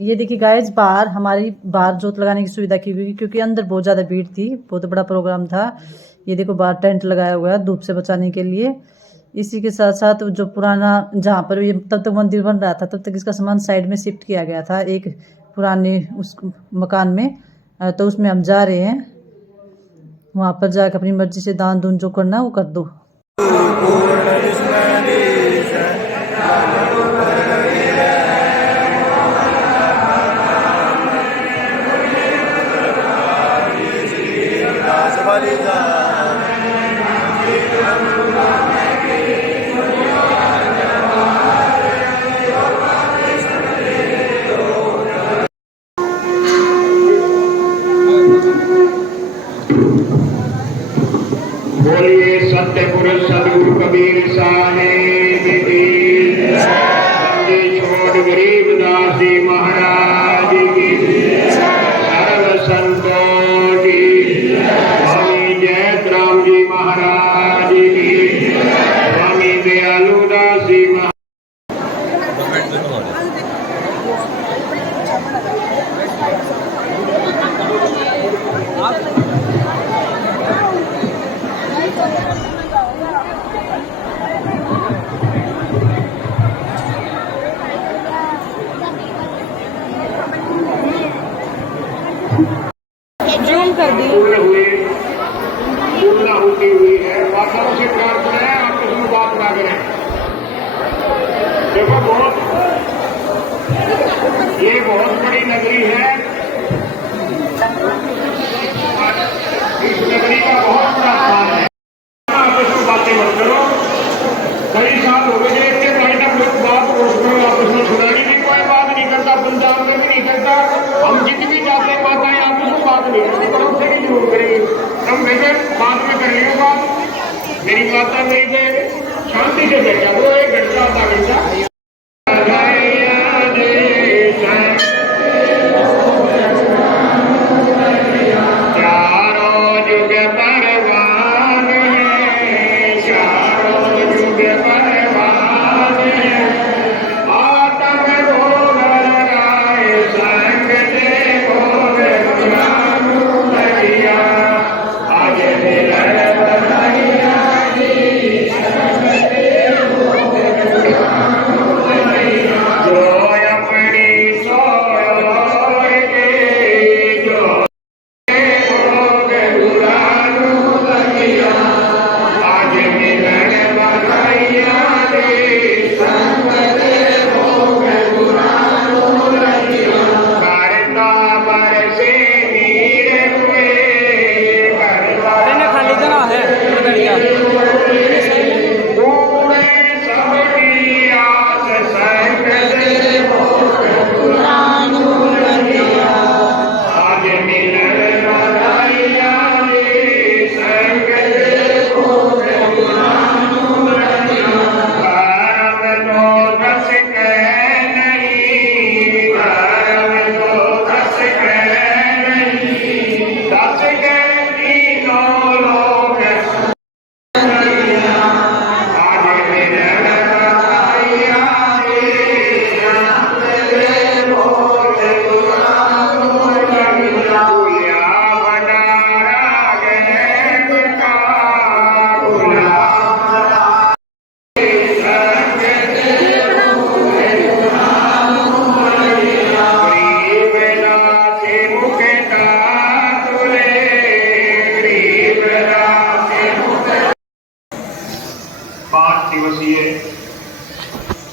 ये देखिए गाइज, हमारी बाहर जोत लगाने की सुविधा की हुई, क्योंकि अंदर बहुत ज़्यादा भीड़ थी, बहुत बड़ा प्रोग्राम था। ये देखो बाहर टेंट लगाया हुआ है धूप से बचाने के लिए। इसी के साथ साथ जो पुराना, जहाँ पर ये तब तक मंदिर बन रहा था, तब तक इसका सामान साइड में शिफ्ट किया गया था एक पुराने उस मकान में। तो उसमें हम जा रहे हैं, वहाँ पर जाकर अपनी मर्जी से दान दून जो करना वो कर दो। बोलिए सत्य पुरुष सदगुरु कबीर साहेब की छोड़ गरीबदास जी महाराज की सर्व संतों की स्वामी जयतराम जी महाराज की स्वामी दयालुदास जी महाराज। पूर्ण होती हुई है। बादलों से प्रार्थना है, आपस में बात ना करें। देखो ये बहुत बड़ी नगरी है। इस नगरी का बहुत बड़ा स्थान है। आपस में बातें मत करो। कई साल हो गए इतने टाइम तक लोग बात उसमें आपस में सुनाई नहीं, कोई बात नहीं करता, पंजाब में भी नहीं करता। हम जितनी भी जाते माताएं आपस में बात नहीं करती, पर उनसे नहीं जरूर करेंगे। हम बेटे बाद में कर लियो बात। मेरी माता मेरी बहन शांति से बैठा, वो 1 घंटा आधा घंटा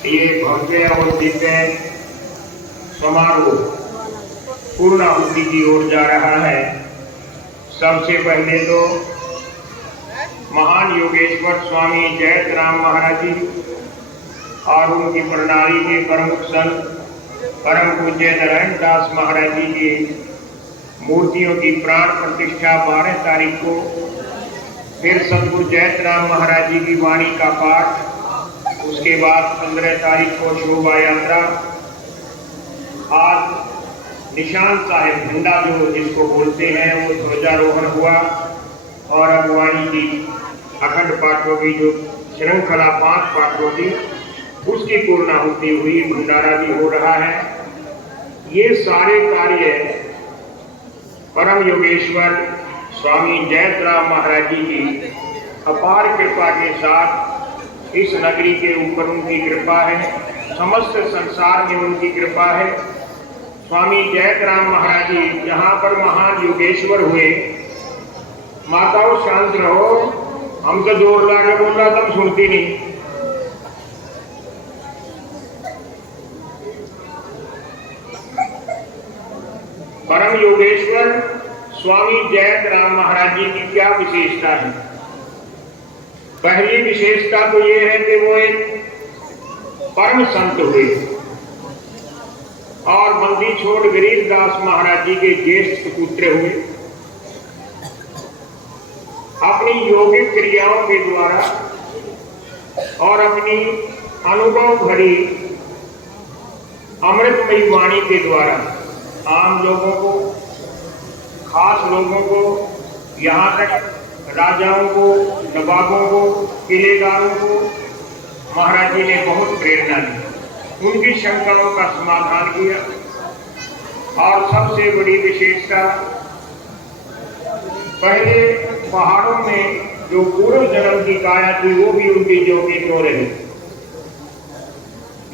ये भव्य और दिव्य समारोह पूर्णाहुति की ओर जा रहा है। सबसे पहले तो महान योगेश्वर स्वामी जयतराम महाराज जी और उनकी प्रणाली के प्रमुख संत परम पूज्य नारायण दास महाराज जी की मूर्तियों की प्राण प्रतिष्ठा 12 तारीख को, फिर सतगुरु जयतराम महाराज जी की वाणी का पाठ, उसके बाद 15 तारीख को शोभा यात्रा। आज निशान साहिब झंडा जो जिसको बोलते हैं वो ध्वजारोहण हुआ और अगवानी की अखंड पाठों की जो श्रृंखला 5 पाठों की उसकी पूर्णाहुति हुई, भंडारा भी हो रहा है। ये सारे कार्य परम योगेश्वर स्वामी जयतराम महाराज जी की अपार कृपा के साथ इस नगरी के ऊपर उनकी कृपा है, समस्त संसार में उनकी कृपा है। स्वामी जयतराम महाराज जी जहाँ पर महान योगेश्वर हुए, माताओं शांत रहो, हम तो जोर लगा बोल रहा तुम सुनती नहीं। परम योगेश्वर स्वामी जयतराम महाराज जी की क्या विशेषता है? पहली विशेषता तो ये है कि वो एक परम संत हुए और बंदी छोड़ गरीबदास महाराज जी के ज्येष्ठ पुत्र हुए। अपनी योगिक क्रियाओं के द्वारा और अपनी अनुभव भरी अमृतमयी वाणी के द्वारा आम लोगों को, खास लोगों को, यहाँ तक राजाओं को, नवाबों को, किलेदारों को महाराज जी ने बहुत प्रेरणा दी, उनकी शंकाओं का समाधान किया। और सबसे बड़ी विशेषता, पहले पहाड़ों में जो पूर्व जन्म की काया थी वो भी उनकी जो की त्यों रही।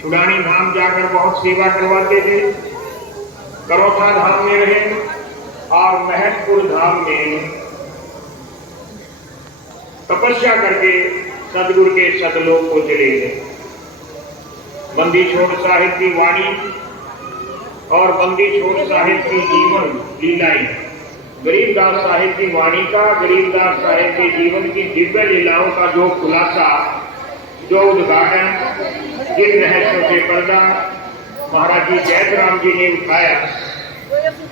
छुड़ानी धाम जाकर बहुत सेवा करवाते थे, करोथा धाम में रहे और महतपुर धाम में तपस्या करके सदगुरु के सतलोक को चले गए। बंदी छोड़ साहिब की वाणी और बंदी छोड़ साहिब की जीवन लीलाएं, गरीबदास साहिब की वाणी का, गरीबदास साहिब के जीवन की दिव्य लीलाओं का जो खुलासा, जो उद्घाटन, जिन रहस्यों से पर्दा महाराज जी जयतराम जी ने उठाया,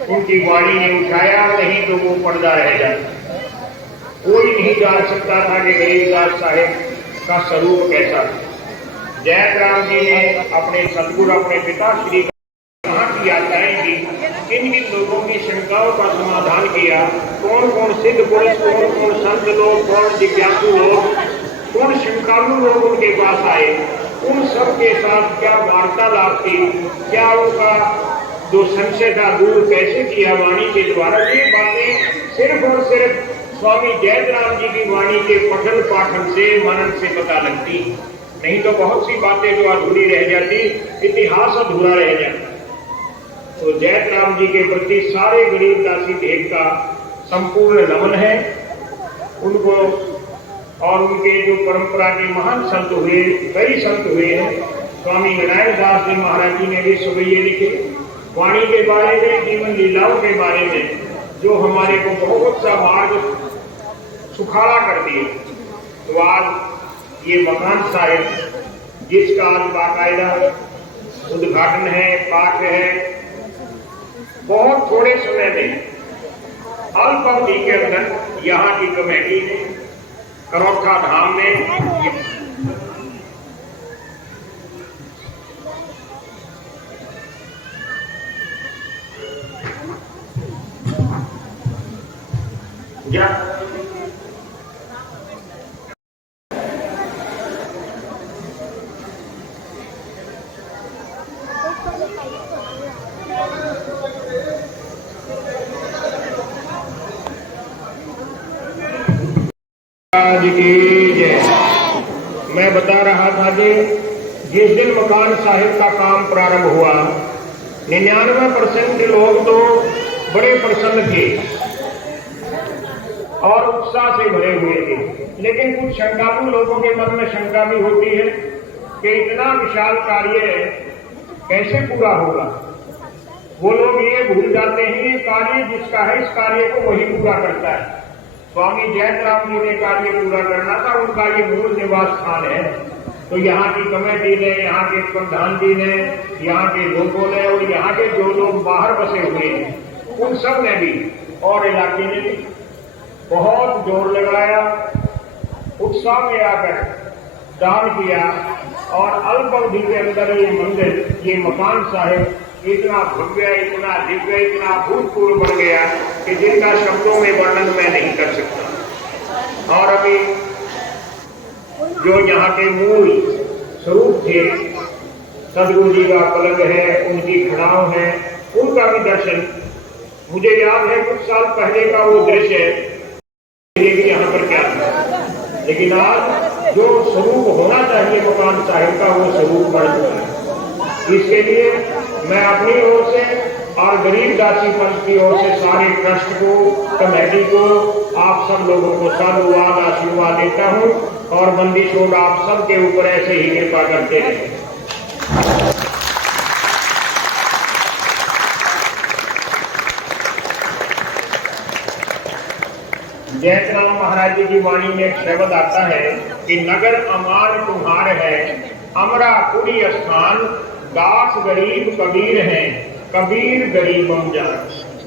उनकी वाणी ने उठाया, नहीं तो वो पर्दा रह जाता। कोई नहीं जान सकता था कि गरीबदास साहिब का स्वरूप कैसा था। जयतराम जी ने अपने सदगुरु, अपने पिता श्री कहाँ की यात्राएं की, किन किन लोगों की शंकाओं का समाधान किया, कौन कौन सिद्ध पुरुष, कौन कौन संत लोग, कौन जिज्ञासु लोग, कौन शंकालु लोग उनके पास आए, उन सब के साथ क्या वार्तालाप थी, क्या उनका जो संशय था दूर कैसे किया वाणी के द्वारा, ये बातें सिर्फ और सिर्फ स्वामी जयतराम जी की वाणी के पठन पाठन से, मनन से पता लगती। नहीं तो बहुत सी बातें जो अधूरी रह जाती, इतिहास अधूरा रह जाता। तो जयतराम जी के प्रति सारे गरीबदासी देव का संपूर्ण नमन है उनको। और उनके जो परंपरा के महान संत हुए, कई संत हुए हैं। स्वामी नारायण दास जी महाराज जी ने भी सुबह लिखे वाणी के बारे में, जीवन लीलाओं के बारे में, जो हमारे को बहुत सा मार्ग सुखाड़ा कर दिए। तो आज ये मकान साहिब जिसका आज बाकायदा उद्घाटन है, पाठ है, बहुत थोड़े समय में अल्प अवधि के अंदर यहाँ की कमेटी ने करोथा धाम में आज की जय। मैं बता रहा था कि जिस दिन मकान साहिब का काम प्रारंभ हुआ, 99% लोग तो बड़े प्रसन्न थे और उत्साह से भरे हुए थे। लेकिन कुछ शंकालु लोगों के मन में शंका भी होती है कि इतना विशाल कार्य कैसे पूरा होगा। वो लोग ये भूल जाते हैं ये कार्य जिसका है, इस कार्य को वही पूरा करता है। स्वामी जयतराम जी ने कार्य पूरा करना था, उनका ये मूल निवास स्थान है। तो यहाँ की कमेटी ने, यहाँ के प्रधान जी ने, यहाँ के लोगों ने और यहाँ के जो लोग बाहर बसे हुए हैं, उन सब ने भी और इलाके ने भी बहुत जोर लगाया, उत्साह में आकर दान किया और अल्प अवधि के अंदर ये मंदिर, ये मकान साहिब इतना भव्य, इतना दिव्य, इतना भूतपूर्व बन गया कि जिनका शब्दों में वर्णन मैं नहीं कर सकता। और अभी जो यहाँ के मूल स्वरूप थे, सदगुरु जी का पलंग है, उनकी खड़ाव है, उन का भी दर्शन। मुझे याद है कुछ साल पहले का वो दृश्य यहाँ पर क्या था, लेकिन आज जो स्वरूप होना चाहिए मकान साहिब का वो स्वरूप बढ़ चुका है। इसके लिए मैं अपनी ओर से और गरीब दासी पंथ की ओर से सारे ट्रस्ट को, कमेटी को, आप सब लोगों को साधुवाद आशीर्वाद देता हूँ और बंदी छोड़ आप सबके ऊपर ऐसे ही कृपा करते रहे। जयतराम महाराज जी की वाणी में एक शब्द आता है कि नगर अमान तुम्हार है, अमरा कुड़ी स्थान, दास गरीब कबीर हैं, कबीर गरीबम जान।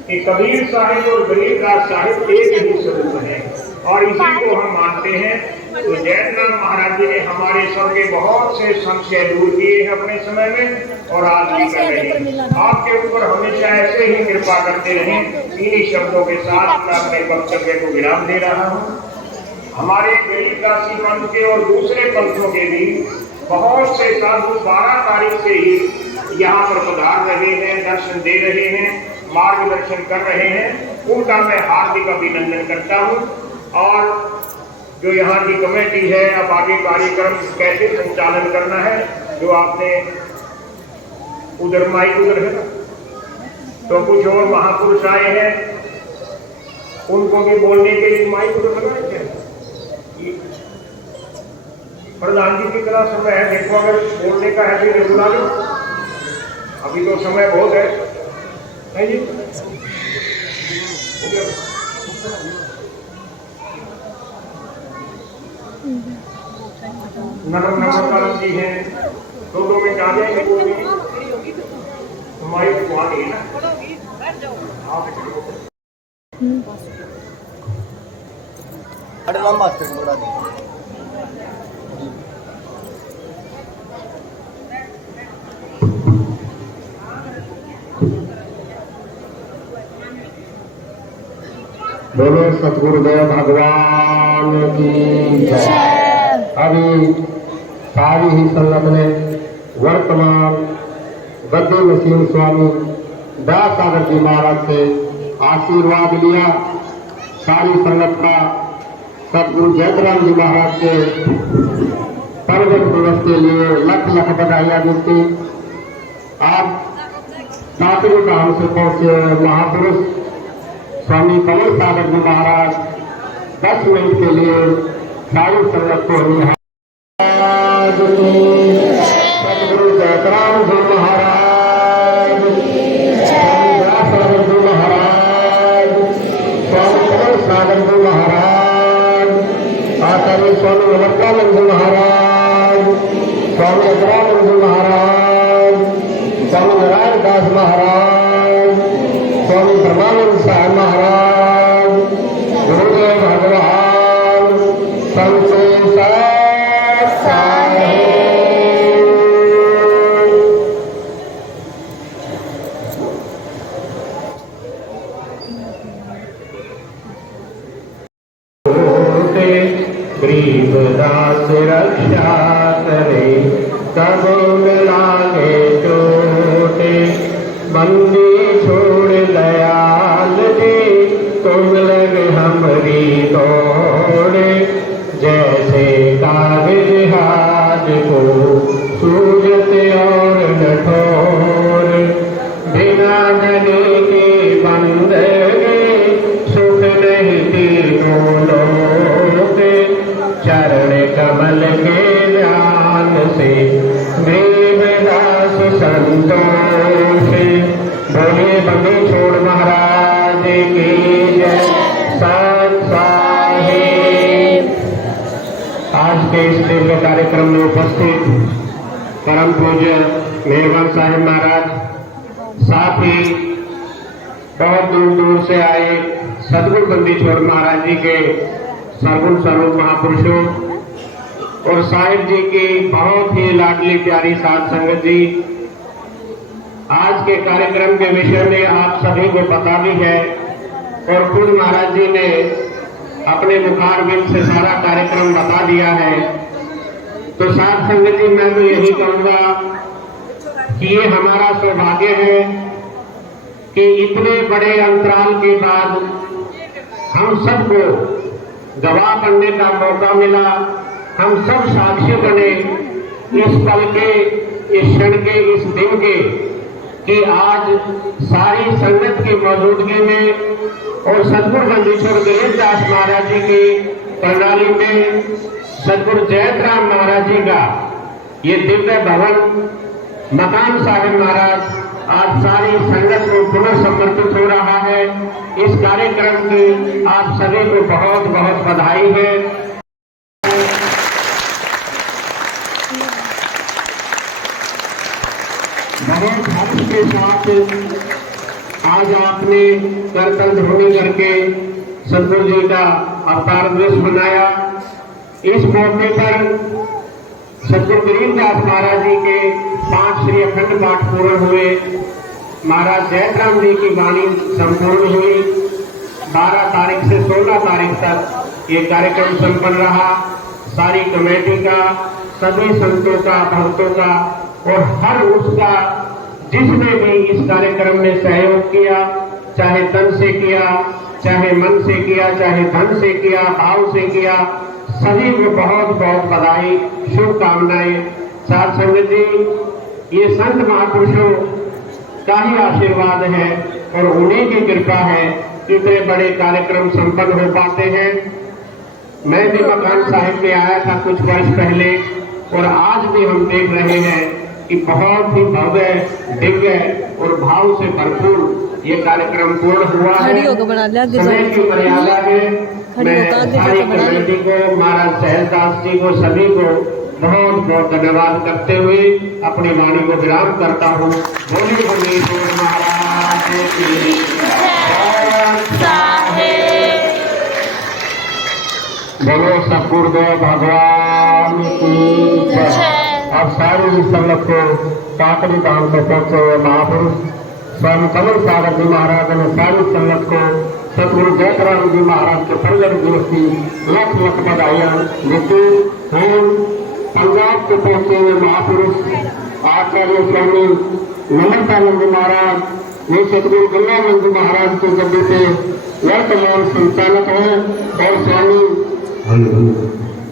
कि कबीर साहिब और गरीबदास साहिब एक ही स्वरूप है और इसी को हम मानते हैं। तो जयतराम महाराज जी ने हमारे सबके बहुत से संशय दूर किए हैं अपने समय में और आज भी कर रहे हैं। आपके ऊपर हमेशा ऐसे ही कृपा करते रहें। इन्हीं शब्दों के साथ मैं अपने वक्तव्य को विराम दे रहा हूँ। हमारे गरीबदासी पंथ के और दूसरे पंथों के भी बहुत से साधु 12 तारीख से ही यहाँ पर पधार रहे हैं, दर्शन दे रहे हैं, मार्गदर्शन कर रहे हैं। उनका मैं हार्दिक अभिनंदन करता हूँ। और जो यहाँ की कमेटी है, अब आगे कार्यक्रम कैसे संचालन करना है, जो आपने उधर माइक उधर है ना, तो कुछ और महापुरुष आए हैं, उनको भी बोलने के लिए माइक उधर लगाए थे। प्रधान जी की तरह समय है, देखो अगर बोलने का है तो बुला लो, अभी तो समय बहुत है जी। नरम जी हैं, 2 मिनट आ जाएंगे, कोई माइक वहां नहीं ना, लंबा बड़ा दे। बोलो सतगुरुदेव भगवान की जय। अभी सारी ही संगत ने वर्तमान गद्दी नसीम स्वामी दास सागर जी महाराज से आशीर्वाद लिया। सारी संगत का सतगुरु जयतराम जी महाराज के प्रगट दिवस के लिए लख लख बधाइयां देती। आज दातरी धाम से पहुंचे महापुरुष स्वामी कमल सागर जी महाराज 10 मिनट के लिए सारी संगत को सतगुरु जयतराम जी महाराज, सागर जी महाराज, स्वामी कमल सागर जी महाराज, आचार्य स्वामी अमृतानंद जी महाराज, स्वामी अग्रानंद जी महाराज, स्वामी नारायण दास महाराज, स्वामी ब्रह्मानंद साहब महाराज, गुरुदेव भगवान संतोष साहेब। गरीबदास रक्षा करे, तब लागे चोटे, बंदी छोड़ दयाल जी, तुम लगे हमरी दौड़े। जैसे कागज हाथ को सूझते और नठोर, बिना धनी के बंदगी सुख नहीं तीनों लोक। चरण कमल के ध्यान से देवदास संतोष। बोलिए बंदी छोड़ महाराज की जय। सत साहिब। आज के इस दिव्य कार्यक्रम में उपस्थित परम पूज्य मेहरबान साहिब महाराज, साथ ही बहुत दूर दूर से आए सदगुरु बंदी छोड़ महाराज जी के सर्वगुण स्वरूप महापुरुषों और साहिब जी की बहुत ही लाडली प्यारी साध संगत जी, आज के कार्यक्रम के विषय में आप सभी को पता भी है और खुद महाराज जी ने अपने मुखारबिंद से सारा कार्यक्रम बता दिया है। तो साध संगत जी, मैं तो यही कहूंगा कि ये हमारा सौभाग्य है कि इतने बड़े अंतराल के बाद हम सबको गवाह बनने का मौका मिला, हम सब साक्षी बने इस पल के, इस क्षण के, इस दिन के, कि आज सारी संगत की मौजूदगी में और सदगुरु बंदीश्वर गणेशदास महाराज जी की प्रणाली में सदगुरु जयतराम महाराज जी का ये दिव्य भवन मकान साहिब महाराज आज सारी संगत को पुनर्समर्पित हो रहा है। इस कार्यक्रम की आप सभी को बहुत बहुत बधाई है। बहुत हर्ष के साथ आज आपने कीर्तन ध्वनि करके सदगुरु जी का अवतार दिवस मनाया। इस मौके पर सदगुरु गरीबदास महाराज जी के 5 श्री अखंड पाठ पूर्ण हुए। महाराज जयतराम जी की वाणी संपूर्ण हुई। 12 तारीख से 16 तारीख तक ये कार्यक्रम संपन्न रहा। सारी कमेटी का, सभी संतों का, भक्तों का और हर उसका जिसने भी इस कार्यक्रम में सहयोग किया, चाहे तन से किया, चाहे मन से किया, चाहे धन से किया, भाव से किया, सभी को बहुत बहुत बधाई, शुभकामनाएं। साथ संगत जी, ये संत महापुरुषों का ही आशीर्वाद है और उन्हीं की कृपा है कि इतने बड़े कार्यक्रम संपन्न हो पाते हैं। मैं भी मकान साहिब में आया था कुछ वर्ष पहले और आज भी हम देख रहे हैं कि बहुत ही भव्य, दिव्य और भाव से भरपूर ये कार्यक्रम पूर्ण हुआ है। समय की मर्यादा में मैं सारी कमेटी को, महाराज सहजदास जी को, सभी को बहुत बहुत धन्यवाद करते हुए अपनी वाणी को विराम करता हूँ। बोलिए बंदीश्वर महाराज की बोलो सतगुरुदेव भगवान की जय। अब सारी संगत को काकड़ी धाम पर पहुंचे हुए महापुरुष स्वयं कमल सागर जी महाराज ने सारी संगत को सतगुरु जयतराम जी महाराज के प्रगट दिवस की लख लख बधाइयां देते हैं। पंजाब के पहुंचे हुए महापुरुष आचार्य स्वामी नमस्तानंद महाराज, ये सतगुरु गंगानंद जी महाराज के जब से वर्तमान संचालक हैं और स्वामी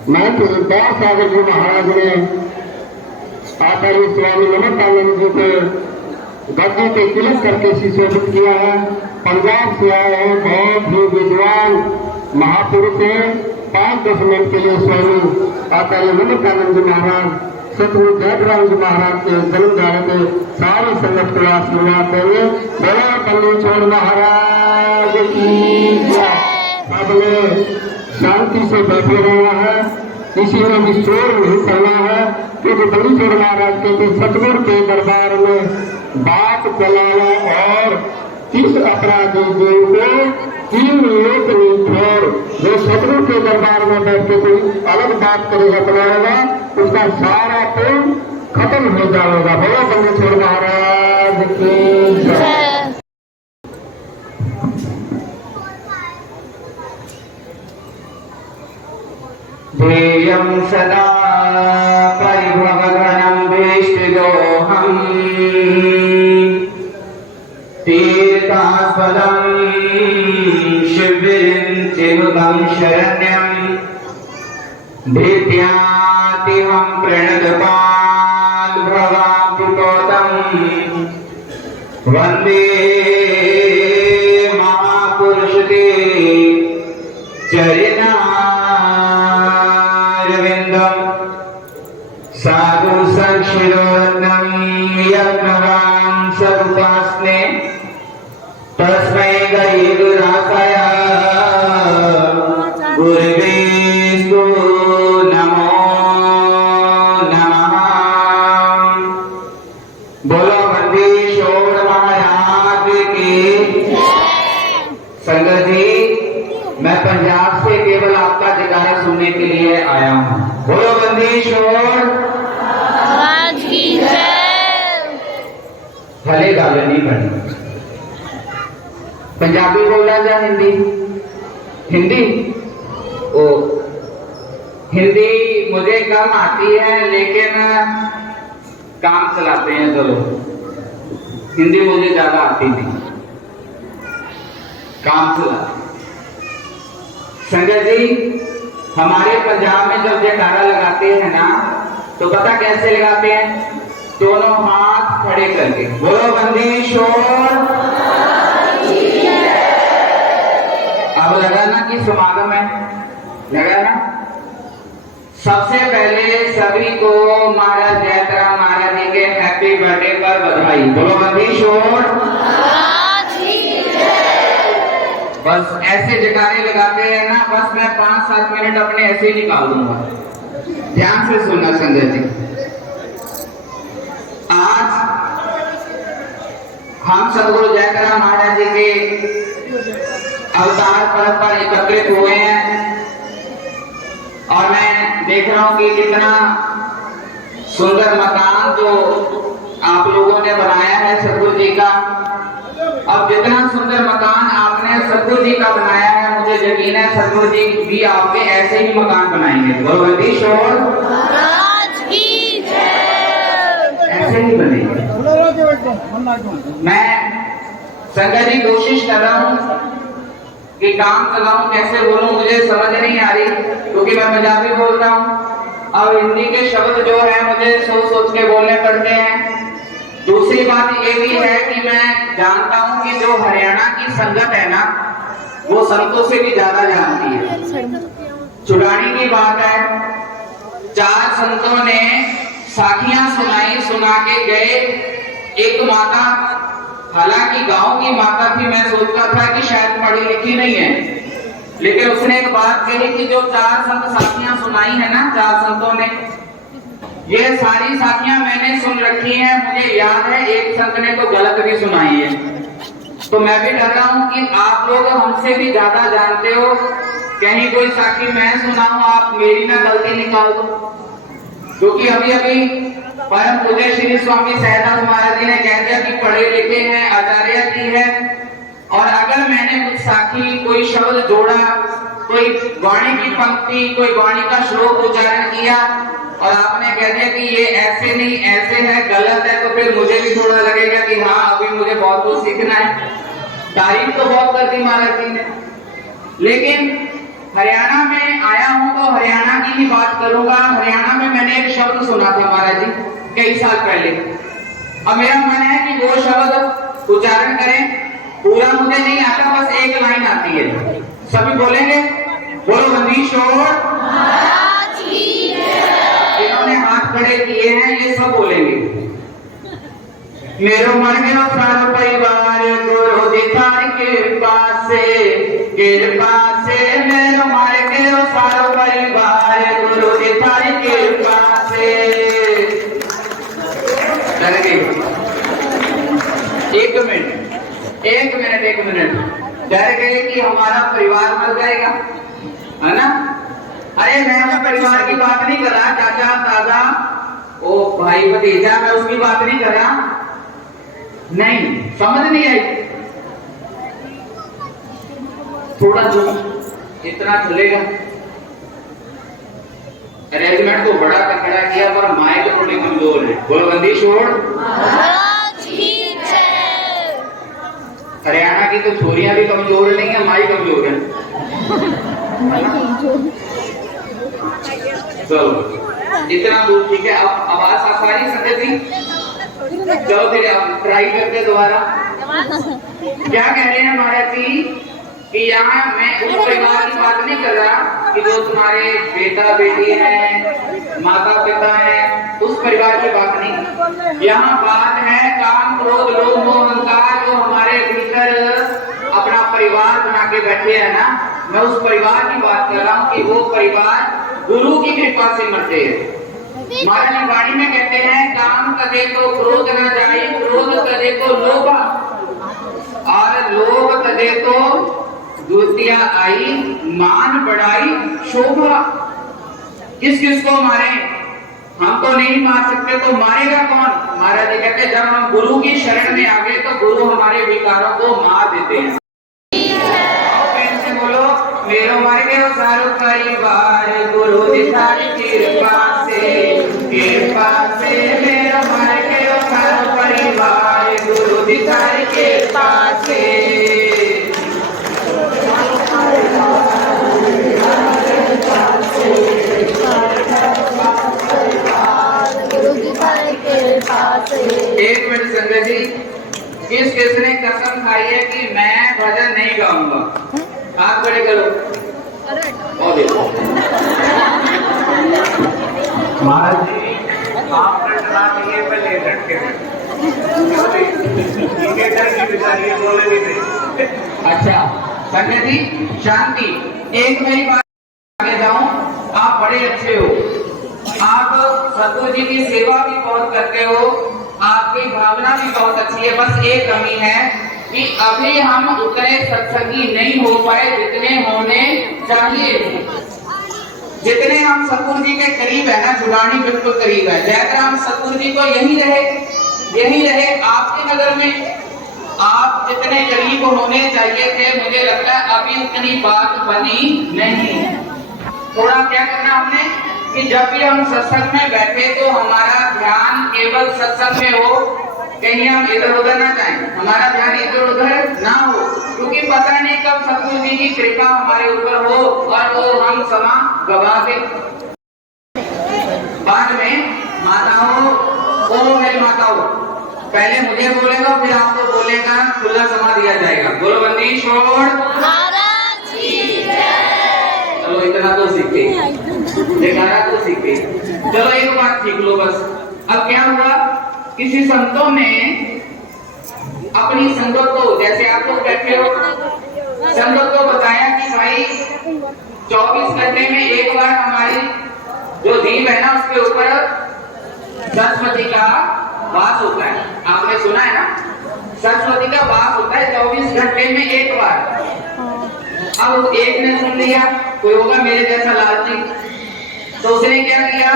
महंत दास सागर जी महाराज ने आचार्य स्वामी नमस्तानंद जी के गद्दे पे तिलक करके सुशोभित किया है। पंजाब से आए हैं, बहुत ही विद्वान महापुरुष है। 5-10 मिनट के लिए स्वामी आचार्य नमस्तानंद जी महाराज सतगुरु जयतराम जी महाराज के जन्म दिहाड़े के सारी संगत को आशीर्वाद देंगे। बोलो बंदीश्वर महाराज की जय। सबने शांति से बैठे रहना है, किसी ने भी शोर नहीं करना है, क्योंकि बंदीश्वर महाराज के सतगुरु के दरबार में बात चलाना और किस अपराधी जीव को 3 लोक छोड़ जो सतगुरु के दरबार में बैठ के कोई अलग बात करेगा, अपनाएगा, उसका सारा पुण्य खत्म हो जाएगा। बोलो बंदीश्वर महाराज की जय। ध्येयं सदा परिभवघनं वेष्टिदोऽहम् तीर्थास्पदं शिविरं चिनुतं शरण्यं धीत्यातिहं प्रणतपाल्भवाप्युतोतं वन्दे महापुरुषते चरिता साधु संशिरोन्नं यज्ञवान् सदुपास्ने तस्मै गरीबदासाय गुरुवेस्तु नमो नमः। बोलो बंदीश्वर महाराज की संगत जी, मैं पंजाब से केवल आपका जयकारा सुनने के लिए आया हूँ। बोलो बंदीश्वर महाराज की जय। भले गाले नहीं पढ़ी, पंजाबी बोला जा हिंदी? हिंदी ओ हिंदी मुझे कम आती है, लेकिन काम चलाते हैं तो लोग। हिंदी मुझे ज्यादा आती नहीं। काम चला। संगत जी, हमारे पंजाब में जब जयकारा लगाते हैं ना, तो पता कैसे लगाते हैं? दोनों हाथ खड़े करके, बोलो बंदी शोर। अब लगा ना कि समागम है, लगा ना? सबसे पहले सभी को महाराज जयतराम महाराज जी के हैप्पी बर्थडे पर बधाई, बोलो बंदी शोर। बस ऐसे जयकारे लगाते हैं ना, बस मैं 5-7 मिनट अपने ऐसे ही निकाल दूंगा। ध्यान से सुनना संजय जी, आज हम सदगुरु जयतराम महाराज जी के अवतार पर्व पर एकत्रित हुए हैं और मैं देख रहा हूं कि कितना सुंदर मकान जो आप लोगों ने बनाया है सदगुरु जी का। अब जितना सुंदर मकान आपने सदगुरु जी का बनाया है, मुझे यकीन है सदगुरु जी भी आपके ऐसे ही मकान बनाएंगे, बोलो बंदी शोर। ऐसे ही बनेंगे। मैं संगत जी कोशिश कर रहा हूं कि काम चलाऊं, कैसे बोलूं मुझे समझ नहीं आ रही, क्योंकि मैं पंजाबी बोलता हूं और हिंदी के शब्द जो है मुझे सोच के बोलने पड़ते हैं। दूसरी बात ये भी है कि मैं जानता हूं कि जो हरियाणा की संगत है ना, वो संतों से भी ज्यादा जानती है। चुड़ानी की बात है, 4 संतों ने साखियां सुनाई, सुना के गए। एक माता, हालांकि गांव की माता थी, मैं सोचता था कि शायद पढ़ी लिखी नहीं है, लेकिन उसने एक बात कही कि जो 4 संत साखियां सुनाई है ना, 4 संतों ने, ये सारी साखियां मैंने सुन रखी हैं। मुझे याद है एक संत ने तो गलत भी सुनाई है, तो मैं भी डर रहा हूं कि आप लोग हमसे भी ज्यादा जानते हो, कहीं कोई साखी मैं सुनाऊं आप मेरी ना गलती निकाल दो। क्योंकि अभी अभी परम पूज्य श्री स्वामी सहजानंद महाराज जी ने कह दिया कि पढ़े लिखे हैं, आचार्य की है, और अगर मैंने कुछ साखी, कोई शब्द जोड़ा, कोई वाणी की पंक्ति, कोई वाणी का श्लोक उच्चारण किया और आपने कह दिया कि ये ऐसे नहीं ऐसे है, गलत है, तो फिर मुझे भी थोड़ा लगेगा कि हाँ अभी मुझे बहुत कुछ सीखना है। तारीफ तो बहुत कर दी महाराज जी ने, लेकिन हरियाणा में आया हूं तो हरियाणा की ही बात करूंगा। हरियाणा में मैंने एक शब्द सुना था महाराज जी कई साल पहले। अब मेरा मन है कि वो शब्द उच्चारण करें, पूरा मुझे नहीं आता, बस एक लाइन आती है। सभी बोलेंगे, बोलो बंदी शोर। इन्होंने हाथ खड़े किए हैं, ये सब बोलेंगे। मेरो मन गयो सारो परिवार गुरु जी थारी कृपा से, कृपा से मेरो मन गयो सारो परिवार गुरु जी थारी कृपा से। डर गए? एक मिनट डर गए कि हमारा परिवार मर जाएगा, है ना? अरे मैं अपने परिवार की बात नहीं कर रहा, चाचा दादा ओ भाई भतीजा, मैं उसकी बात नहीं कर रहा। नहीं, समझ नहीं आई? थोड़ा जो इतना चलेगा। अरेंजमेंट तो बड़ा तकड़ा किया, पर माइक थोड़ी कमजोर है, बोलो बंदी शोर। हरियाणा की तो छोरियां भी कमजोर नहीं है, माई कमजोर है। चलो इतना दूर ठीक है। अब आवाज आ पा रही संजय जी? चलो फिर आप ट्राई करते दोबारा। क्या कह रहे हैं महाराज जी कि यहाँ मैं उस परिवार की बात नहीं कर रहा कि जो तुम्हारे बेटा बेटी है, माता पिता है, उस परिवार की बात नहीं। यहाँ बात है काम क्रोध लोभ मोह अहंकार जो हमारे भीतर अपना परिवार बना के बैठे हैं ना, मैं उस परिवार की बात कर रहा हूँ कि वो परिवार गुरु की कृपा से मरते हैं। महाराज जी वाणी में कहते हैं, काम करे तो क्रोध न जाए, क्रोध करे तो लोभ, और लोभ करे तो द्वितीय आई, मान बढ़ाई शोभा। किस किस को मारे? हम तो नहीं मार सकते, तो मारेगा कौन? महाराज जी कहते हैं, जब हम गुरु की शरण में आ गए तो गुरु हमारे विकारों को मार देते हैं। बोलो, मेरो मर गयो सारो परिवार गुरु जी थारी कृपा से, कृपा से मेरो मर गयो सारो परिवार गुरु जी थारी कृपा से। एक मिनट संगत जी, किसने कसम खाई है कि मैं भजन नहीं गाऊंगा? हाथ खड़े करो। और देखो महाराज जी आपने सुना दिए पहले लटके अच्छा संगत जी शांति। एक मेरी बात आगे जाऊं, आप बड़े अच्छे हो, आप सतगुरु जी की सेवा भी बहुत करते हो, आपकी भावना भी बहुत अच्छी है। बस एक कमी है कि अभी हम उतने सत्संगी नहीं हो पाए जितने होने चाहिए। जितने हम सतगुरु जी के करीब है ना, जुड़ानी बिल्कुल करीब है। जयराम सतगुरु जी को यही रहे आपकी नजर में। आप जितने करीब होने चाहिए थे, मुझे लगता है अभी उतनी बात बनी नहीं। थोड़ा क्या करना हमने कि जब भी हम सत्संग में बैठे तो हमारा ध्यान केवल सत्संग में हो, कहीं हम इधर उधर ना जाएं, हमारा ध्यान इधर उधर ना हो, क्योंकि पता नहीं कब सतगुरु जी की कृपा हमारे ऊपर हो और वो हम समा गवा दे। बाद में माताओं, ओ मेरी माताओं, पहले मुझे बोलेगा फिर आपको बोलेगा, खुला समा दिया जाएगा। बोलो बंदी छोड़। चलो इतना तो सीखे, बेकारा तो सीखे। चलो एक बात सीख लो बस। अब क्या हुआ, किसी संतों ने अपनी संगत को, जैसे आप लोग बैठे हो, संगत को बताया कि भाई 24 घंटे में एक बार हमारी जो दीप है ना उसके ऊपर सरस्वती का वास होता है। आपने सुना है ना, सरस्वती का वास होता है 24 घंटे में एक बार। अब एक ने सुन लिया, कोई होगा मेरे जैसा लालची, तो उसने क्या किया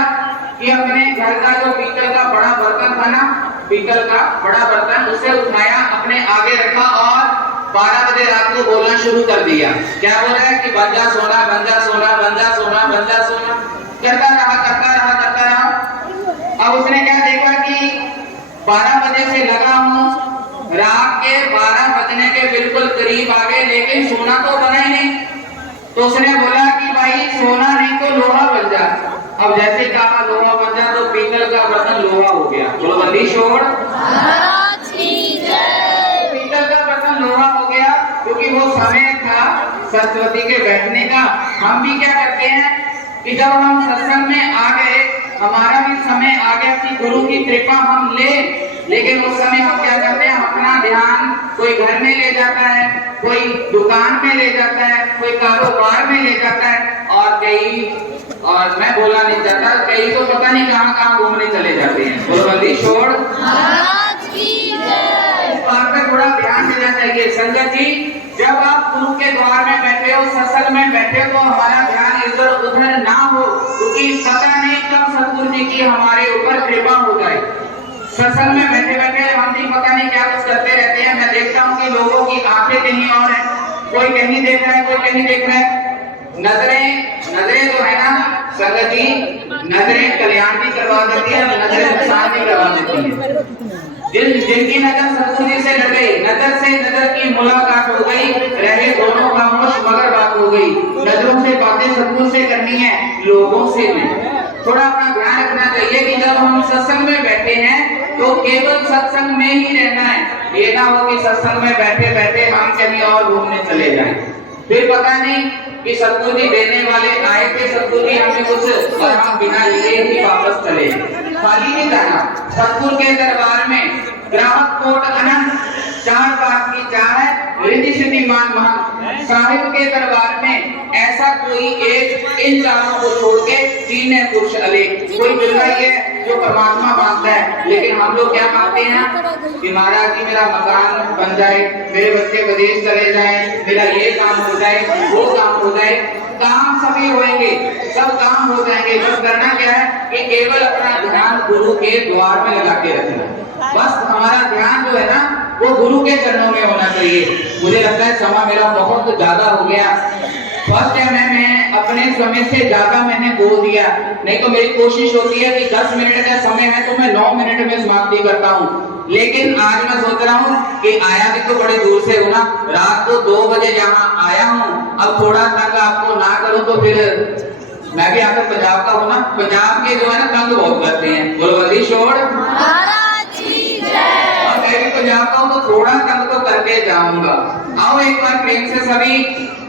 कि अपने घर का जो पीतल का बड़ा बर्तन था ना, पीतल का बड़ा बर्तन, उसे उठाया, अपने आगे रखा और 12 बजे रात को बोलना शुरू कर दिया। क्या बोल रहा है कि बन जा सोना, बन जा सोना, बन जा सोना, बन जा सोना, करता रहा। अब उसने क्या देखा कि 12 बजे से लगा हूं, रात के 12 बजने के बिल्कुल करीब आ गए, लेकिन सोना तो बना ही नहीं। तो उसने बोला कि भाई सोना नहीं तो लोहा बन जा। अब जैसे कहा लोहा बन जा तो पीतल का बर्तन लोहा हो गया। बोलो बंदी छोड़। पीतल का बर्तन लोहा हो गया क्योंकि वो समय था सरस्वती के बैठने का। हम भी क्या करते हैं कि जब हम सत्संग में आ गए, हमारा भी समय आ गया कि गुरु की कृपा हम ले, लेकिन उस समय हम क्या करते हैं, अपना ध्यान कोई घर में ले जाता है, कोई दुकान में ले जाता है, कोई कारोबार में ले जाता है, और मैं बोला नहीं चाहता, कई तो पता नहीं कहाँ घूमने चले जाते हैं। बोलो बंदी छोड़। इस बात पे थोड़ा ध्यान देना चाहिए संगत जी। जब आप गुरु के द्वार में बैठे हो, सत्संग में बैठे हो, तो हमारा ध्यान इधर उधर ना हो, क्योंकि पता नहीं कब सतगुरु जी की हमारे ऊपर कृपा हो जाए। सत्संग में बैठे बैठे हम भी पता नहीं क्या कुछ करते रहते हैं। मैं देखता हूँ कि लोगों की आंखें कहीं और है, कोई कहीं देख रहा है, कोई कहीं देख रहा है। नजरें जो है ना संगत जी, नजरें कल्याण भी करवा देती है, नजरें नुकसान भी करवा देती है। जिनकी नजर सतगुरु जी से लड़ गई, नजर से नजर की मुलाकात हो गई, रहे दोनों खामोश मगर बात हो गई। नजरों से बातें सतगुरु से करनी है, लोगों से नहीं। थोड़ा अपना ध्यान रखना चाहिए कि जब हम सत्संग में बैठे हैं तो केवल सत्संग में ही रहना है। ये ना हो कि सत्संग में बैठे बैठे हम कहीं और घूमने चले जाएं, फिर पता नहीं कि सतगुरु जी देने वाले आए थे, सतगुरु जी हमें कुछ और हम बिना लिए ही वापस चले। खाली नहीं जाना। सतगुरु के दरबार में ग्राहक कोट अनंत, 4 बात की 4 है, रिद्धि सिद्धि मान महान। साहिब के दरबार में ऐसा कोई एक इन चारों को छोड़ के 3 है पुरुष अलेख। कोई मिलता ही है जो परमात्मा मांगता है, लेकिन हम लोग क्या मांगते हैं कि महाराज जी मेरा मकान बन जाए, मेरे बच्चे विदेश चले जाए, मेरा ये काम हो जाए, वो काम हो जाए। काम सभी होंगे, सब काम हो जाएंगे। बस करना क्या है कि केवल अपना ध्यान गुरु के द्वार में लगा के रखना। बस हमारा ध्यान जो है ना वो गुरु के चरणों में होना चाहिए। मुझे लगता है समय मेरा बहुत ज्यादा हो गया। फर्स्ट टाइम मैं अपने समय से ज्यादा मैंने बोल दिया, नहीं तो मेरी कोशिश होती है कि 10 मिनट का समय है तो मैं 9 मिनट में समाप्ति करता हूँ। लेकिन आज मैं सोच रहा हूँ कि आया भी तो बड़े दूर से हूँ ना, रात को 2 बजे यहाँ आया हूँ। अब थोड़ा तंग आपको ना करूँ तो फिर मैं भी आकर पंजाब का हूँ ना, पंजाब के जो है ना तंग बहुत करते हैं। बोलो बंदी छोड़। को जाता हूँ तो थोड़ा कम तो करके जाऊंगा। आओ एक बार प्रेम से सभी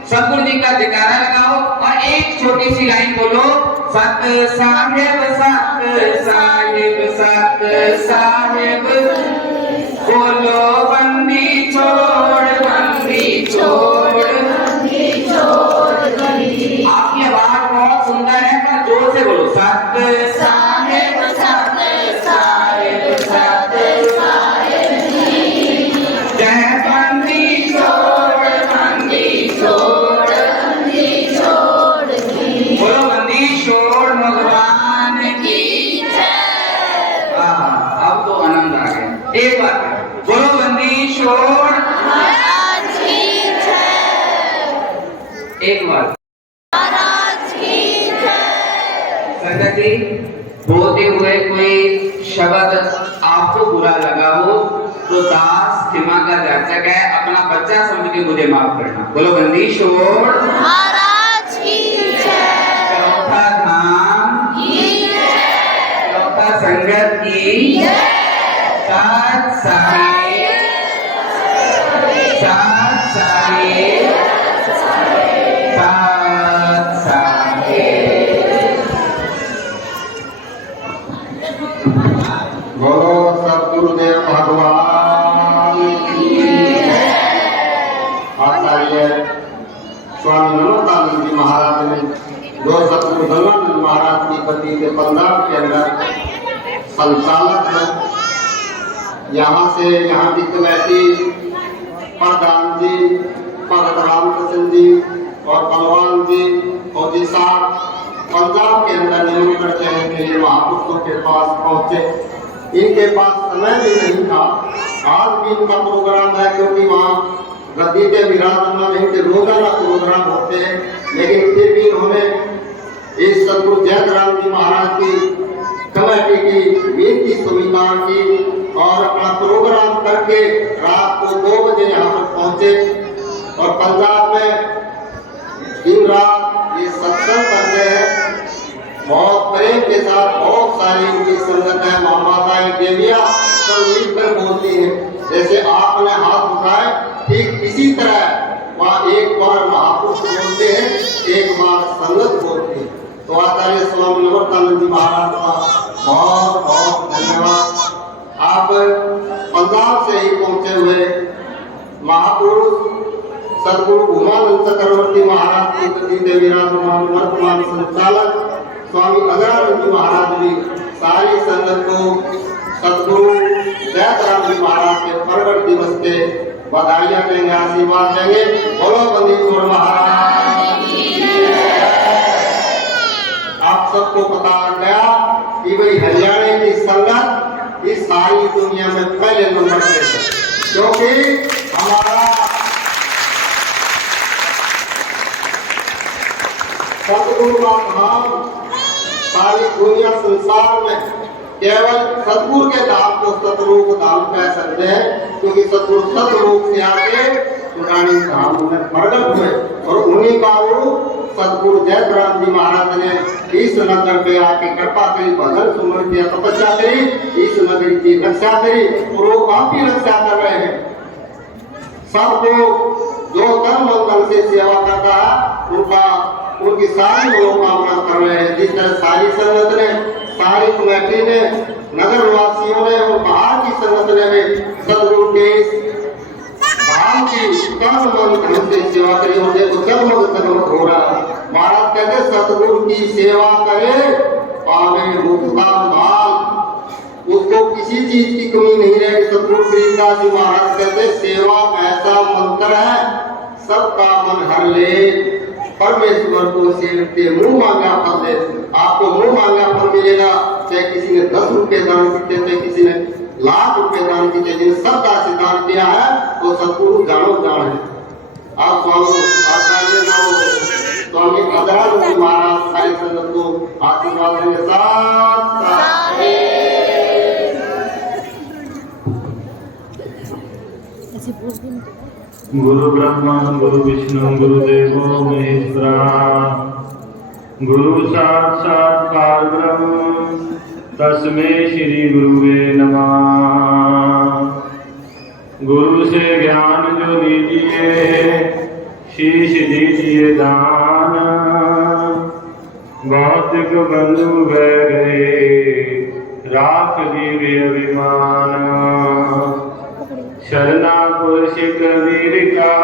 सतगुरु जी का जयकारा लगाओ और एक छोटी सी लाइन बोलो, सत साहेब सत साहेब सत साहेब, बोलो बंदी छोड़ बंदी छोड़ बंदी छोड़ बंदी। आपकी आवाज बहुत सुंदर है पर जोर से बोलो, सत साहेब सत साहेब सत साहेब जी, जय बंदी छोड़ बंदी छोड़ बंदी छोड़ की, बोलो बंदी छोड़ भगवान की जय। अब तो आनंद आ गया। एक बार बोलो बंदी छोड़ महाराज की जय। एक बार महाराज की जय। संगत जी, बोलते हुए कोई शब्द आपको बुरा लगा हो तो दास क्षमा का जाचक है, अपना बच्चा समझ के मुझे माफ करना। बोलो बंदी छोड़ महाराज की जय। चौथा धाम की जय। चौथा संगत की जय। सात साहेब सात साहेब सात साहेब। बोलो सतगुरुदेव भगवान की जय। आचार्य स्वामी नमोदानंद जी महाराज ने जो सतगुरु धर्मानंद महाराज की गति के पंजाब के अंदर संचालक है, यहाँ से यहाँ की कमेटी प्रधान जी भगत रामकृष्ण जी और बलवान जी और जी साहब पंजाब के अंदर नियम करते हैं कि ये महापुरुषों के पास पहुंचे। इनके पास समय भी नहीं था, आज भी इनका प्रोग्राम है क्योंकि वहाँ गद्दी के विराजमान इनके रोजाना प्रोग्राम होते हैं, लेकिन फिर भी इन्होंने इस सतगुरु जयराम जी महाराज की कमेटी की विनती स्वीकार की और अपना प्रोग्राम करके रात को 2 बजे यहाँ पर पहुंचे और पंजाब में दिन रात ये सत्संग करते हैं। बहुत प्रेम के साथ बहुत सारी उनकी संगत है, माताएं देवियां सब मिलकर बोलती हैं। जैसे आपने हाथ उठाए ठीक इसी तरह वहाँ एक बार महापुरुष बोलते हैं, एक बार संगत बोलती है। तो आचार्य स्वामी नमोदानंद जी महाराज का बहुत बहुत धन्यवाद। आप पंजाब से ही पहुंचे हुए महापुरुष सदगुरु भूमानंद चक्रवर्ती महाराज की गद्दी पे विराजमान वर्तमान संचालक स्वामी अगरानंद जी महाराज भी सारी संगत को सदगुरु जयराम जी महाराज के प्रगट दिवस के बधाइयां देंगे, आशीर्वाद देंगे। बोलो बंदी छोड़ महाराज की जय। आप सबको पता लग गया कि भाई हरियाणा की संगत इस सारी दुनिया में पहले नंबर पे है, क्योंकि हमारा सतगुरु का धाम सारी दुनिया संसार में केवल सतगुरु के धाम को सतलोक धाम कह सकते हैं, क्योंकि सतगुरु सतलोक से आके पुरानी धाम में प्रकट हुए और उन्हीं का रूप सतगुरु जयराम जी महाराज ने इस नगर पे आके कृपा करी, भजन सुमन किया, तपस्या करी, इस नगरी की रक्षा करी और वो काफी रक्षा कर रहे हैं। सबको जो तन मन से सेवा करता है उनकी सारी मनोकामना कर रहे हैं। जिस तरह सारी संगत ने, सारी कमेटी ने, नगर वासियों ने और बाहर की संगत ने भी सतगुरु के भाव की तन मन धन से सेवा करी और देखो जगमग हो रहा है। महाराज कहते सतगुरु की सेवा करे पावे मुक्ता माल, उसको किसी चीज की कमी नहीं रहेगी। सतगुरु गरीबदास जी महाराज कहते सेवा ऐसा मंत्र है सबका मन हर ले, परमेश्वर को सेवते मुंह मांगा फल दे। आपको मुंह मांगा फल मिलेगा, चाहे किसी ने 10 रुपए दान किए, चाहे किसी ने लाख रुपए दान किए, जिन्हें सबका से दान किया है तो सतगुरु जानो जान है। आप स्वामी आचार्य स्वामी अगरानंद जी महाराज सारी संगत को आशीर्वाद देंगे। गुरु ब्रह्मा गुरु विष्णु गुरुदेवो महेश्वरा, गुरु साक्षात् परब्रह्म तस्मै श्री गुरुवे नमः। गुरु से ज्ञान जो दीजिए, शीश दीजिए दान। भौतिक बंधु बह गए, राख दिव्य अभिमान। शरणा पुरुष कबीर का,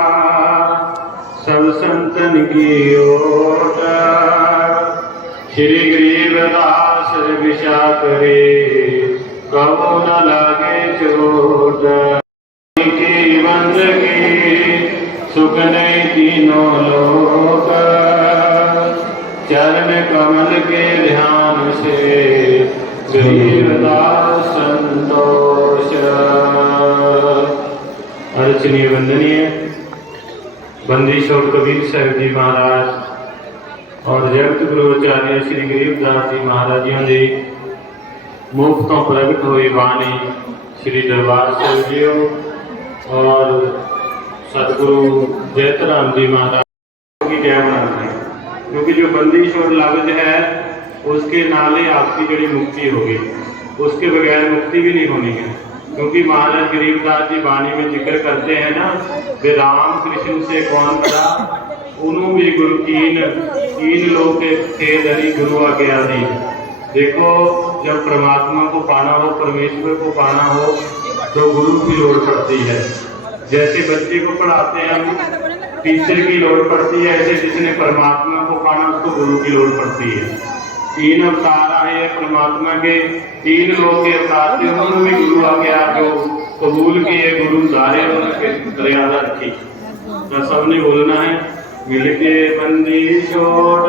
सब संतन की ओट। श्री गरीबदास विषा करे, कबो न लागे चोट। की बंदगी सुख नहीं तीनों लोक, चरण कमल के ध्यान से गरीबदास संतोष। अर्चनीय वंदनीय बंदी छोड़ कबीर साहिब जी महाराज और जगत गुरुचार्य श्री गरीबदास जी महाराज जी की मुख तो प्रगट हुई बाणी श्री दरबार साहिब जी और सतगुरु जयतराम जी महाराज की जय मनाते हैं, क्योंकि जो बंदी छोड़ लागत है उसके नाले आपकी जड़ी मुक्ति होगी, उसके बगैर मुक्ति भी नहीं होनी है। क्योंकि महाराज गरीबदास जी वाणी में जिक्र करते हैं ना, वे राम कृष्ण से कौन बड़ा, उन्होंने भी गुरु तीन लोग थे धरी गुरु आज्ञा दी। देखो, जब परमात्मा को पाना हो, परमेश्वर को पाना हो, तो गुरु की लोड़ पड़ती है। जैसे बच्चे को पढ़ाते हैं हम, टीचर की लोड़ पड़ती है, ऐसे जिसने परमात्मा को पाना उसको गुरु की लोड़ पड़ती है। 3 अवतार आए हैं परमात्मा के, 3 लोग के अवतार थे, उन्होंने भी गुरु आज्ञा जो कबूल किए, गुरु सारे उन्होंने मर्यादा रखी। तो सबने बोलना है, मिलके बंदी छोड़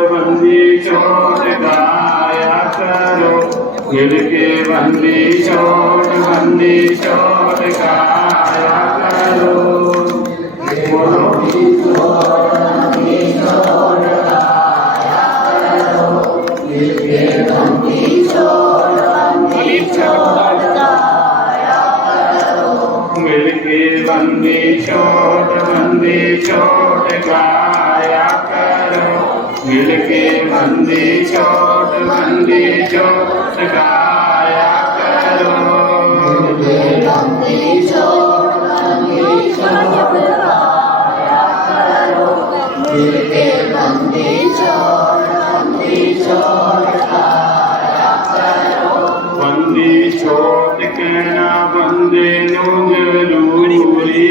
गाया करो, मिलके बंदी छोड़ गाया करो। मिलके बंदी छोड़ गाया करो, मिलके बंदी छोड़ गाया करो। बंदी छोड़ कहना बंदे नु जरूरी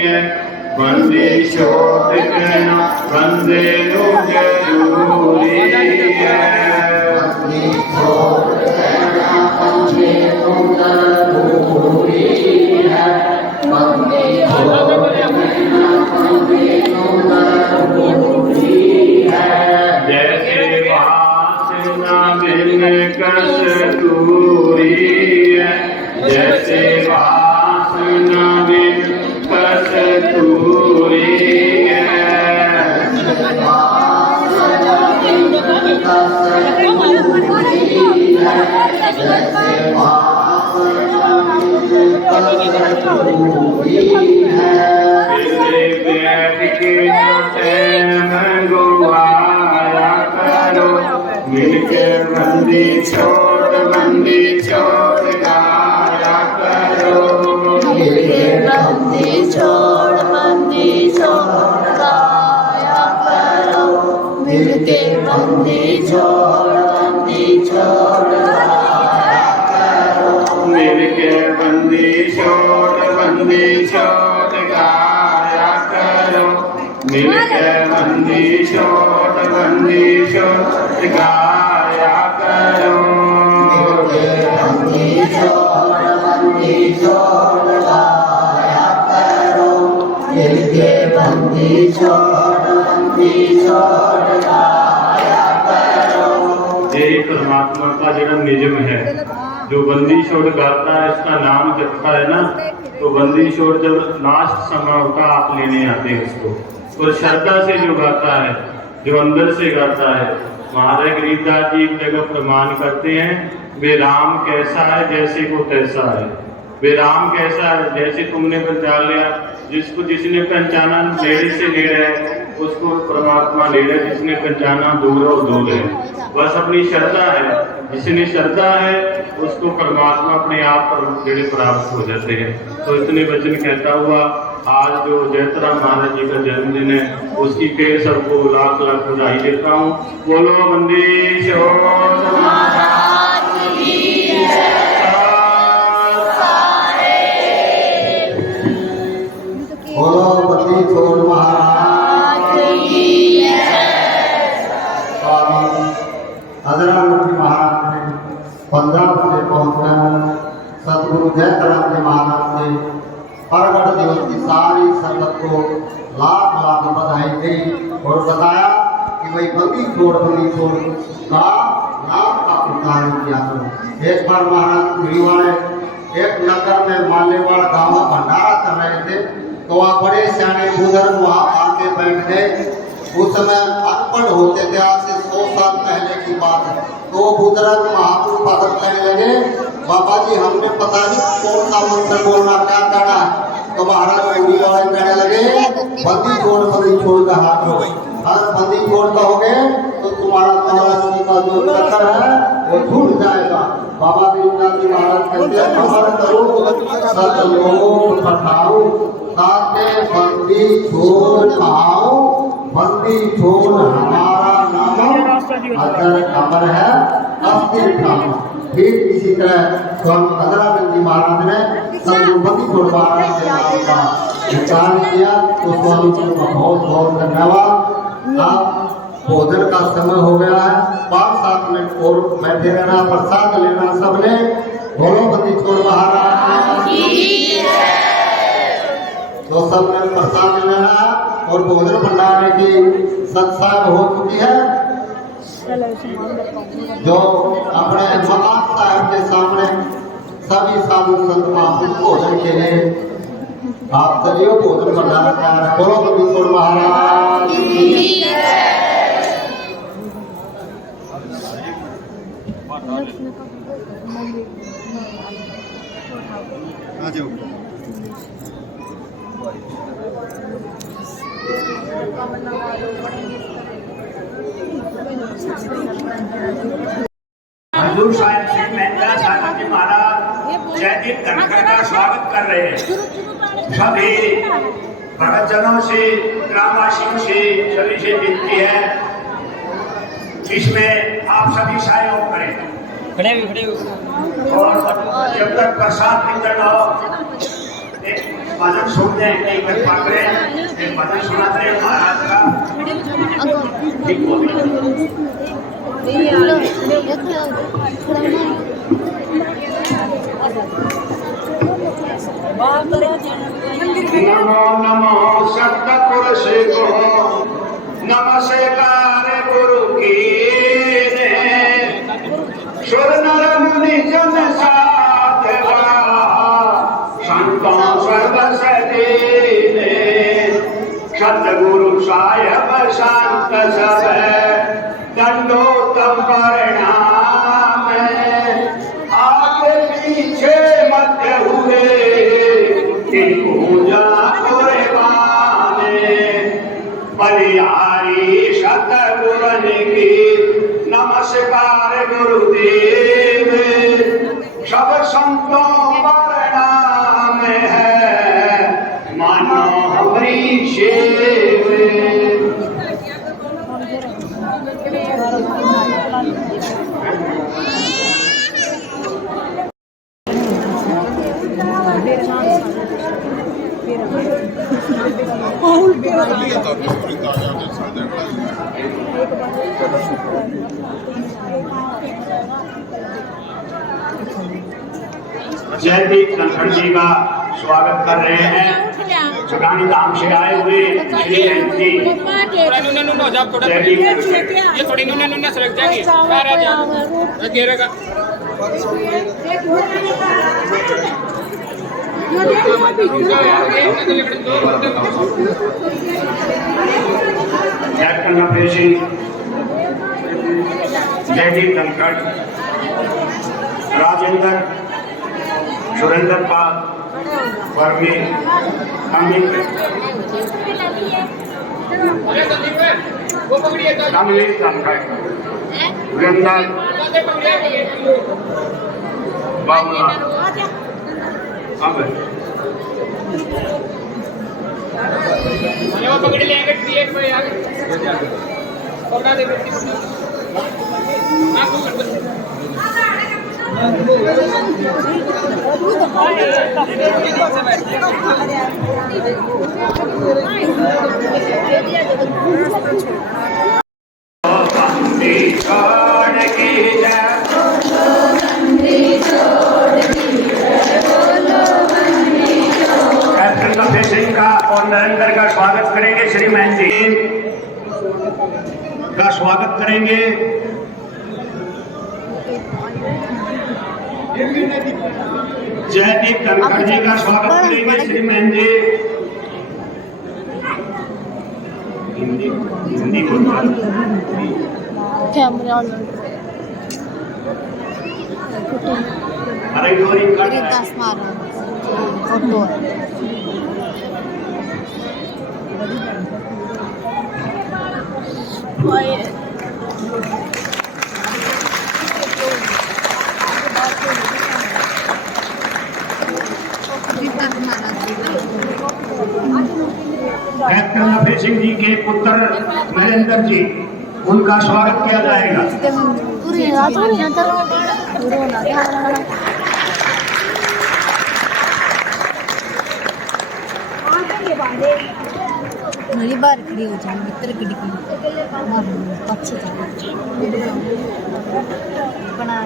है, बंदी छोड़ कहना बंदे नु जरूरी है। जैसे वासना बिन कस्तूरी है, जैसे वासना बिन कस्तूरी है। बैठ के मंगवाया करो, मिलके बंदी छोड़ गाया करो। मिलके बंदी छोड़ गाया करो, मिलके बंदी छोड़ गाया करो। मिलके बंदी छोड़ गाया करो, मिलके बंदी छोड़ गाया करो। मिलके बंदी छोड़ गाया करो। यही परमात्मा का जन्म निजम है। जो बंदी छोड़ गाता है, इसका नाम जपता है ना, तो बंदी छोड़ जब लास्ट समय होता आप लेने आते हैं उसको। और श्रद्धा से जो गाता है, जो अंदर से गाता है, महाराज गरीबदास जी एक जगह प्रमाण करते हैं, वे राम कैसा है जैसे को तैसा है। वे राम कैसा है, जैसे तुमने पहचान लिया, जिसको जिसने पहचाना नेड़े से नेड़े है उसको परमात्मा नेड़े, जिसने पहचाना दूर और दूर है। बस अपनी श्रद्धा है, जिसने श्रद्धा है उसको परमात्मा अपने आप पर प्राप्त हो जाते हैं। तो इतने वचन कहता हुआ आज जो जयतराम महाराज जी का जन्मदिन है उसकी फिर सबको लाख लाख बधाई देता हूँ। बोलो बंदी छोड़ महाराज की जय। बोलो बंदी छोड़ महाराज की जय। स्वामी अदरानंद महाराज ने पंजाब से पहुंचकर सदगुरु जयतराम जी महाराज से प्रगट दिवस की सारी संगत को लाख लाख बधाई दी और बताया कि भाई बंदी छोड़ का नाम का उच्चारण किया करो। एक बार महाराज युवा ने एक नगर में मालेवाड़ गांव में भंडारा कर रहे थे, तो वहाँ बड़े सियाने बुजुर्ग वहाँ आके बैठ गए। उस समय अनपढ़ होते थे, आज से 100 साल पहले की बात है। तो बुजुर्ग महापुरुष भगत कहने लगे, बाबा जी हमने पता नहीं कौन सा मंत्र बोलना, क्या करना है। तो महाराज पूरी वाले कहने लगे, बंदी छोड़ का हाथ हो गई। अगर बंदी छोड़ कहोगे तो तुम्हारा महाराज जी का जो चक्कर है वो छूट जाएगा। बाबा दीननाथ जी महाराज कहते हैं, अमर करो सतलोक पठाओ, ताके बंदी छोड़ कहाओ, बंदी छोड़ हमारा नाम अगर अमर है अस्थिर ठाम। फिर इसी तरह स्वामी अदरानंद जी महाराज ने बंदी छोड़ महाराज के नाम का विचार किया। तो स्वामी जी का बहुत बहुत धन्यवाद। अब भोजन का समय हो गया है, 5-7 मिनट और बैठे रहना, प्रसाद लेना सबने। बोलो बंदी छोड़ महाराज की जय। तो सबने प्रसाद लेना और भोजन भंडारे की सत्संग हो चुकी है। जो अपने मकान साहब के सामने सभी साधु संत महापुरुष भोजन के लिए आप चलिए भोजन भंडारा तैयार है। बोलो बंदी छोड़ महाराज की जय। हजूर साहिब श्री महेंद्र साहब जी महाराज जयदीप धनखड़ का स्वागत कर रहे हैं। सभी भक्तजनों से, ग्रामवासियों से, सभी से विनती है, इसमें आप सभी सहयोग करें। और जब तक प्रसाद वितरण हो एक भजन सुनते हैं, कई बार पढ़ रहे हैं, एक भजन सुनाते हैं महाराज का। नमो नमो सतपुरुष को नमस्कार गुरु की सुर नर मुनि जन साधवा संतों सर्वस दीने सतगुरु साहेब शांत सब दंडोतम परिणाम आगे पीछे मध्य हुए पूजा बलिहारी सतगुरन की नमस्कार गुरुदेव सब संतों पर नाम है मानो हमारी शेव। जयदीप धनखड़ जी का स्वागत कर रहे हैं। चुकानी धाम से आए हुए श्री जयंती जयदीप ये थोड़ी नूना सड़क जाएगी जयदीप धनखड़, राजेंद्र, सुरेंद्र पाल, वर्मी, अमित, कमलेश धनखड़, वृंदर, बाबा अब वो पकड़ लेंगे क्रिएट में यार पकड़ा दे ना को कर दे सिंह का और नरेंद्र का स्वागत करेंगे। श्री महंती का स्वागत करेंगे। जयदीप धनखड़ जी का स्वागत करेंगे। श्री महंती हिंदी अरे गोरी कैप्टन लफे सिंह जी के पुत्र नरेंद्र जी, उनका स्वागत किया जाएगा। मेरी बार खड़ी हो जाए मित्र की अच्छे बना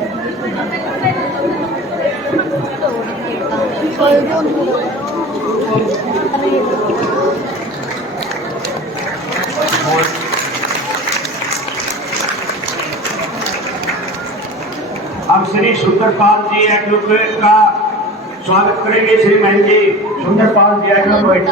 अब श्री सुंदरपाल जी एडवोकेट का स्वागत करेंगे। श्री महंत जी सुंदरपाल जी एडवोकेट।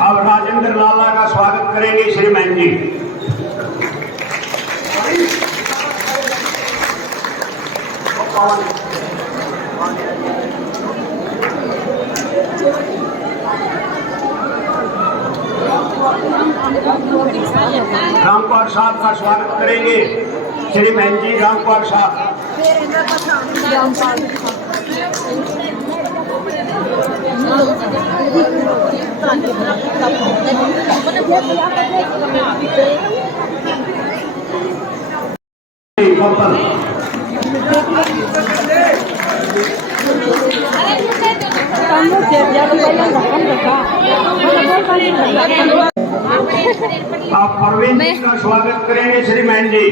अब राजेंद्र लाला का स्वागत करेंगे। श्री महंत जी रामपाल साहब का स्वागत करेंगे। श्री महंत जी रामपाल साहब। आप परवीन जी का स्वागत करेंगे। श्री महंत जी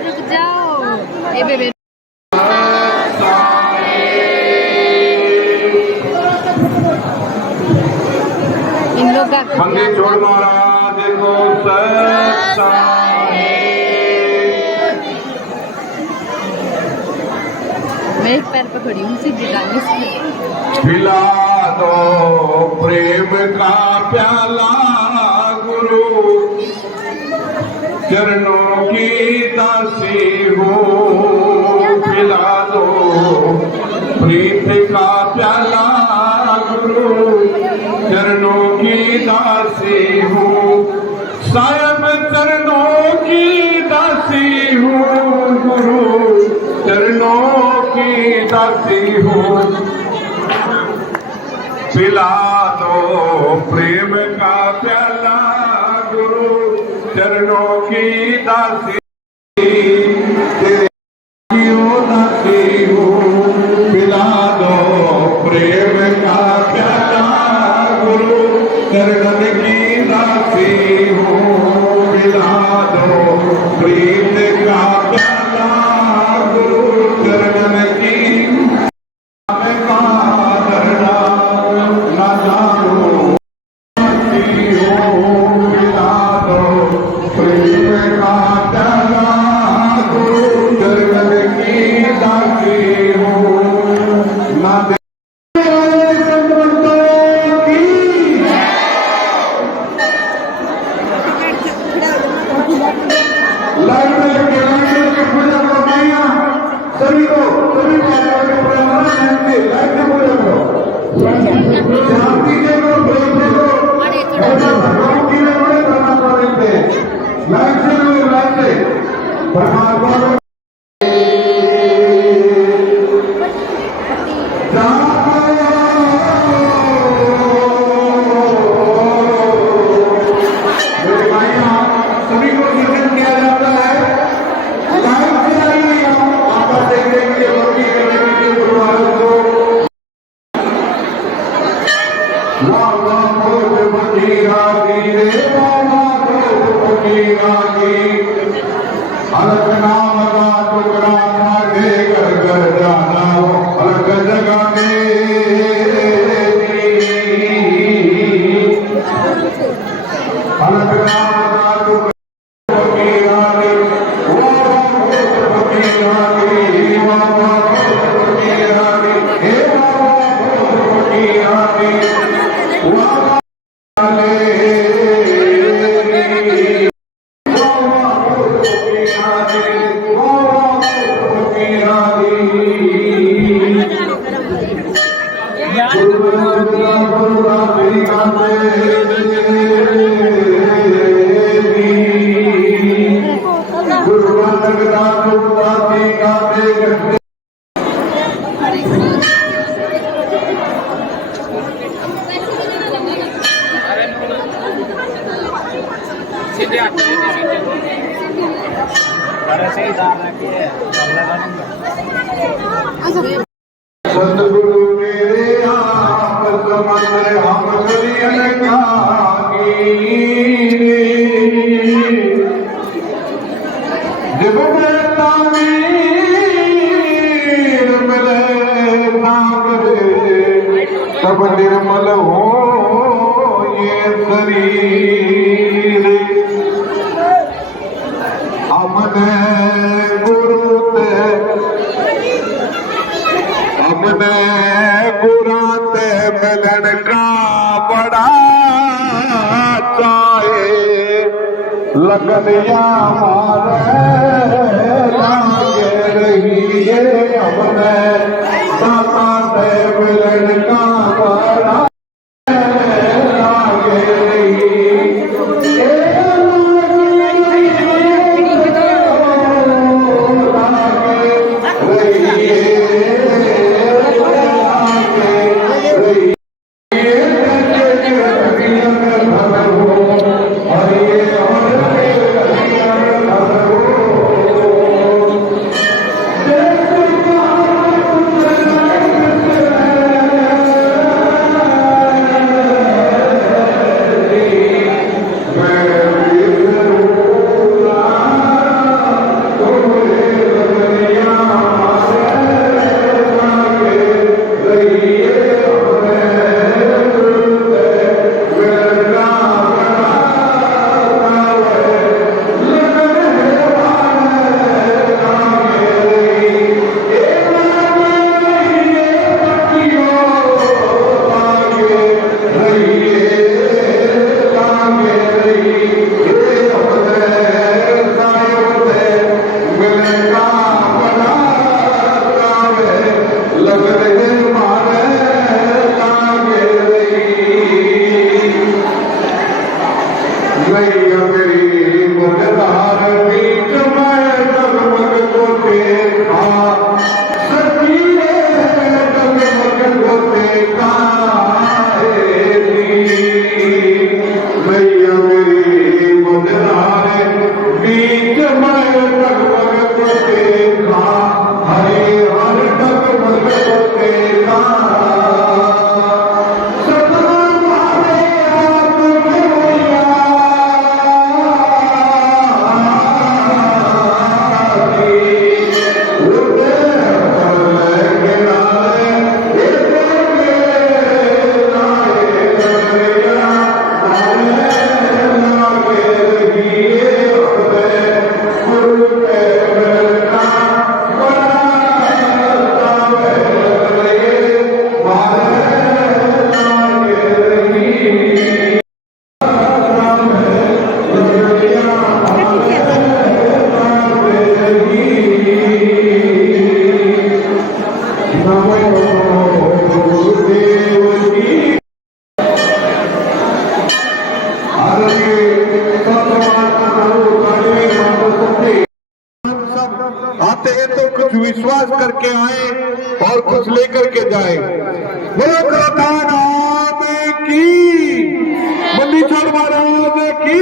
रुक जाओ ए बेबे इन लोग का बंदी छोड़ महाराज को मैं एक पैर पर खड़ी हूँ सीधी गाने से पिला दो प्रेम का प्याला गुरु चरणों की दासी हो। पिला दो प्रीत का प्याला गुरु चरणों की दासी हो। सायब चरणों की दासी हो गुरु चरणों की दासी हो। पिला दो प्रेम का प्याला गुरु चरणों की दासी दासी हो। पिला दो प्रेम का प्याला गुरु चरण की दासी हो। पिला दो प्रेम का प्याला गुरु चरण की हो। सतगुरु मेरे आप समझ हम करियन कागी जब बेटा मीर मिले सागरे तब निर्मल हो ये शरीर हमने गुरु ते हमने गुरा ते मिलन का बड़ा चाहे लगनिया मारे लागे रही है हमने दाता ते मिलन का बड़ा लागे रही आते हैं तो कुछ विश्वास करके आए और कुछ लेकर के जाए। बोलो नाम की बंदी छोड़ महाराज की।